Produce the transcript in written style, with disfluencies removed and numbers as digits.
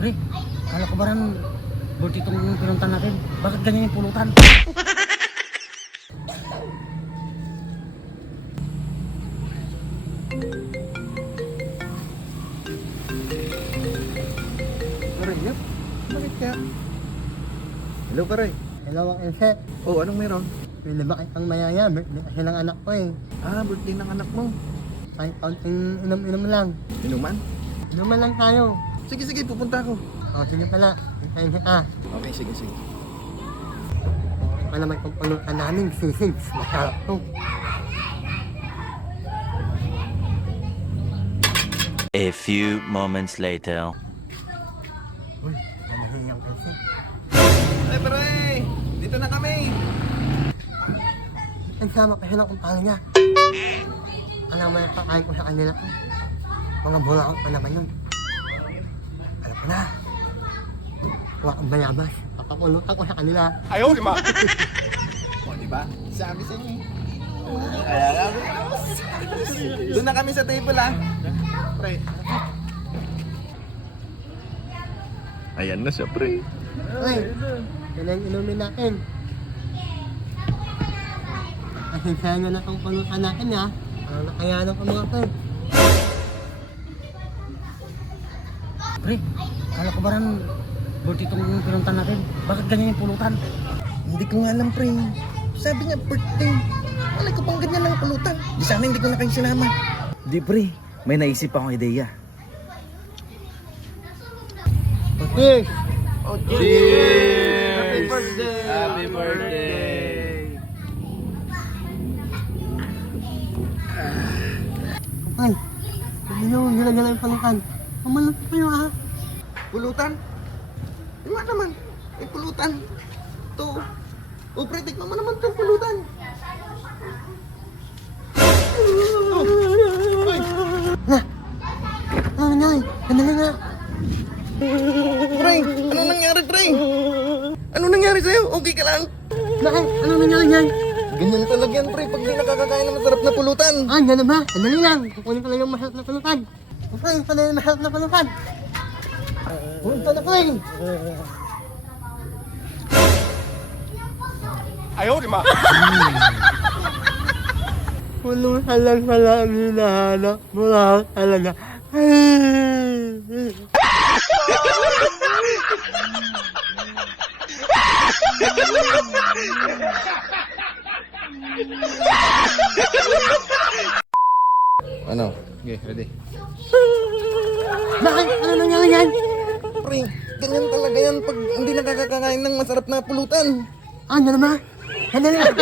Pre, kala ko ba rin bulti itong pinuntan natin? Bakit ganyan yung pulutan? Pare, yep. Bakit kaya? Hello, pare. Hello, Mang Ense. Oh, anong meron? May lima kitang mayaya. Birthday kasi ng anak ko eh. Ah, birthday ng anak mo. Kahit kaunting inom-inom lang. Inuman? Inuman lang tayo. Sige, sige, pupunta ako. O, sige pala. Hintayin ka. Okay, sige, sige. Wala may pagpulutan namin. Sisig. Masarap to. A few moments later. Uy, nanahingang kasi. Ay, pare! Dito na kami! Nagsama kasi ng kumpanya niya. Alam mo yung pakain ko sa kanila ko. Mga bulakot pa naman yun. Alam ko na. Huwag kang bayabas. Papapulutan ko sa kanila. Ayaw, di ba? O, di ba? Sabi sa inyo. Kaya nga, doon na kami sa table, ah. Pre. Ayan na siya, pre. Uy, yan ang inumin natin. Kasi kaya na na itong pulutan natin ha. Ano na kaya ng mga pre? Pre, kala ko ba rin bulti itong pinuntan natin? Bakit ganyan yung pulutan? Hindi ko nga alam, pre. Sabi niya, birthday. Malay ko pang ganyan lang pulutan. Di sana hindi ko na kayo sinama. Di pre, may naisip akong ideya. Cheers! Oh, cheers! Happy birthday! Happy birthday! Ay, gila-gila yung pulutan. Mamalap pa yun ha. Pulutan? Di ba naman? May pulutan. Ito. O, pre, tikman mo naman itong pulutan. Ano nangyari? Sandali nga. Pre, ano nangyari, pre? Ano nangyari sa'yo? Okay ka lang? Bakit? Ano nangyari yan? Ganyan talaga yan, pre, pag di nakakakain ng masarap na pulutan. Ah, gano'n ba? Sandali lang. Kukunin ko lang yung masarap na pulutan. Kukunin ko lang yung masarap na pulutan. Punta na ko eh. Ayaw, di ba? Pulutan lang pala ang hinahanap. Mula talaga. Ano? Okay, ready? Bakit? Ano nangyari yan? Pre, ganyan talaga yan pag hindi nakakakain ng masarap na pulutan. Ah, gano'n ba? Sandali lang.